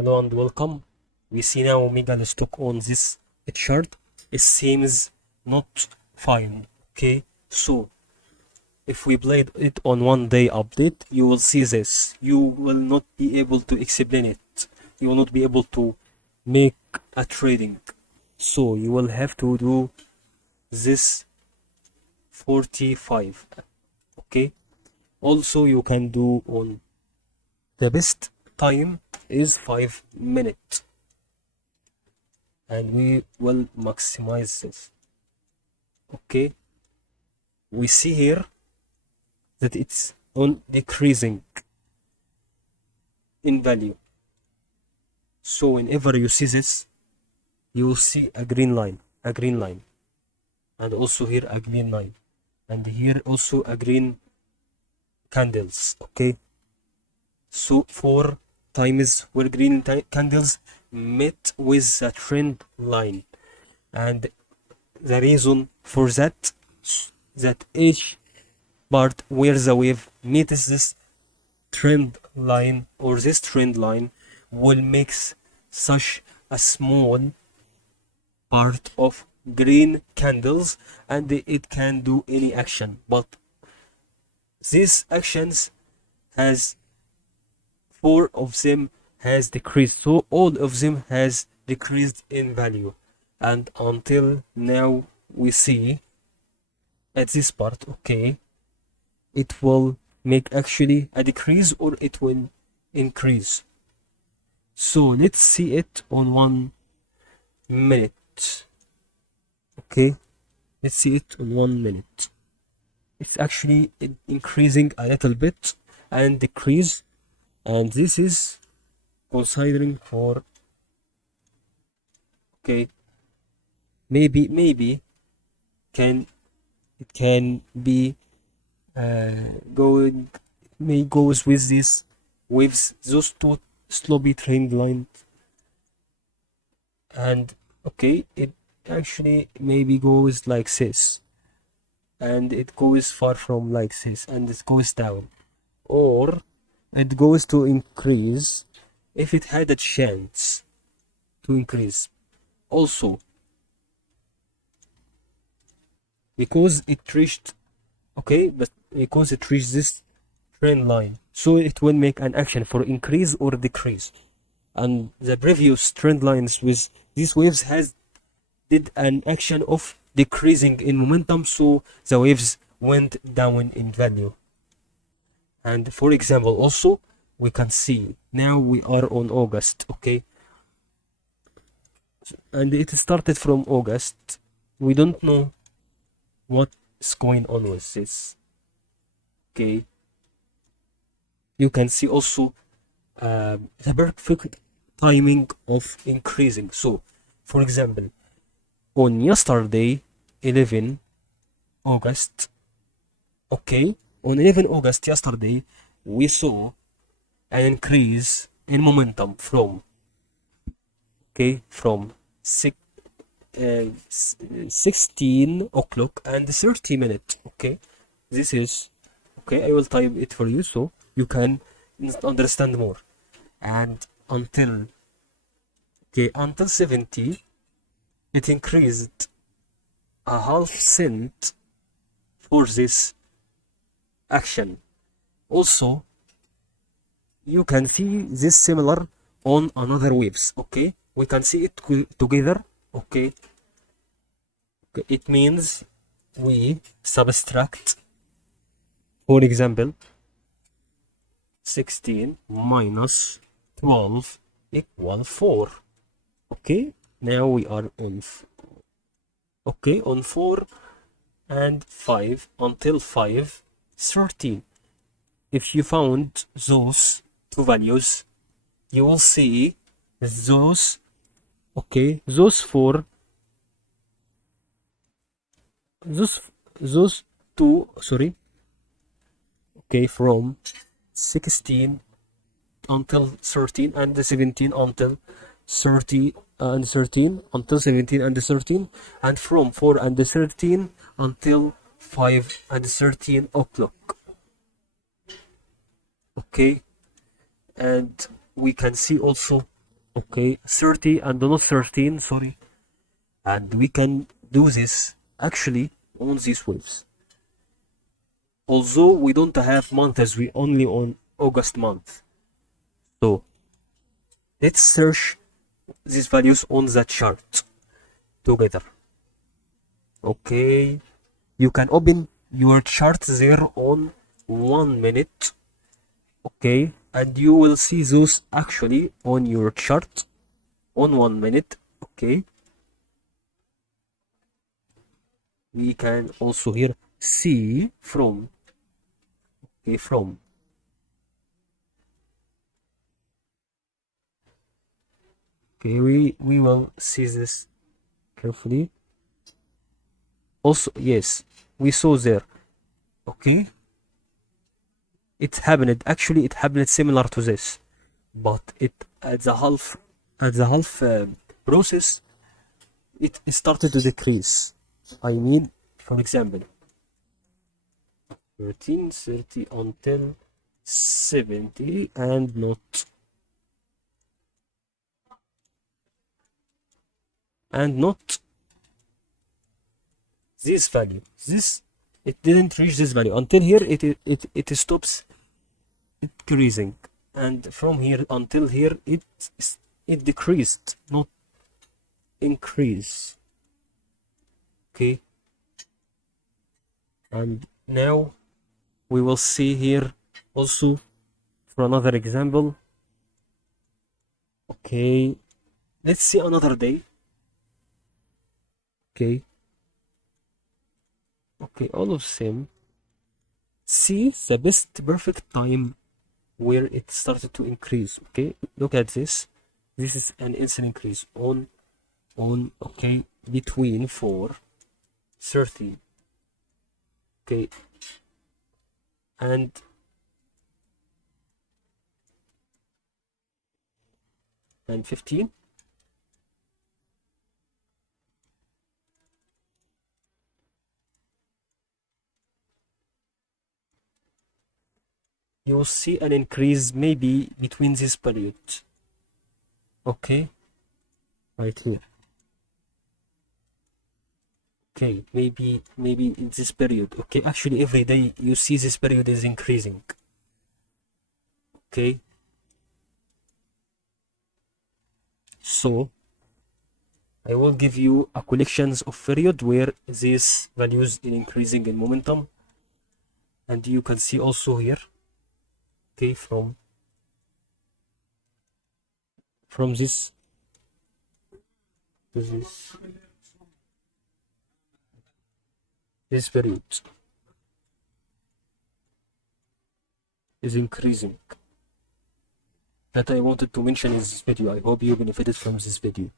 Hello and welcome. We see now MEGL stock on this chart. It seems not fine. Okay, so if we played it on 1 day update, you will see this. You will not be able to explain it. You will not be able to make a trading. So you will have to do this 45. Okay. Also, you can do on the best time is 5 minutes, and we will maximize this. Okay, we see here that it's on decreasing in value. So whenever you see this, you will see a green line, and also here a green line, and here also a green candles. Okay, so 4 times where green candles met with the trend line, and the reason for that each part where the wave meets this trend line or this trend line will make such a small part of green candles, and it can do any action, but these actions has 4 of them has decreased, so all of them has decreased in value. And until now we see at this part, okay, it will make actually a decrease or it will increase. So let's see it on 1 minute. Okay, let's see it on 1 minute. It's actually increasing a little bit and decrease, and this is considering for, okay, maybe it can be goes with this waves, those 2 slopey trend lines, and okay, it actually maybe goes like this, and it goes far from like this, and it goes down, or it goes to increase if it had a chance to increase also, because it reached, okay, but because it reached this trend line, so it will make an action for increase or decrease. And the previous trend lines with these waves did an action of decreasing in momentum, so the waves went down in value. And for example, also we can see now we are on August, okay, and it started from August. We don't know what's going on with this. Okay, you can see also the perfect timing of increasing. So for example, on yesterday 11 August, okay, on 11 August yesterday we saw an increase in momentum from, okay, from 16 o'clock and 30 minutes. Okay, this is, okay, I will type it for you so you can understand more. And until, okay, until 70 it increased a half cent for this action. Also you can see this similar on another waves. Okay, we can see it together. Okay, it means we subtract, for example, 16 minus 12 equal 4. Okay, now we are on, okay, on 4 and 5 until 5 13. If you found those 2 values, you will see those, okay, those 4, those 2, sorry, okay, from 16 until 13 and 17 until 30 and 13 until 17 and 13, and from 4 and 13 until 5 and 13 o'clock. Okay, and we can see also okay, 30 and not 13, sorry. And we can do this actually on these waves. Although we don't have months, we only on August month. So let's search these values on the chart together. Okay, you can open your chart there on 1 minute. Okay, and you will see those actually on your chart on 1 minute. Okay, we can also here see from, okay, from, okay, we will see this carefully. Also, yes, we saw there. Okay, it happened similar to this, but it at the half process it started to decrease. I mean, for example, 13, 30 until 70 and not this value. This, it didn't reach this value until here. It stops increasing, and from here until here it decreased, not increase. Okay, and now we will see here also for another example. Okay, let's see another day. Okay, okay, all of them. See the best perfect time where it started to increase. Okay, look at this. This is an instant increase on okay, between 4:30. Okay, and 15. You'll see an increase maybe between this period. Okay, right here. Okay, maybe in this period. Okay, actually every day you see this period is increasing. Okay, so I will give you a collections of period where these values are increasing in momentum, and you can see also here. Okay, from this to this period is increasing. That I wanted to mention in this video. I hope you benefited from this video.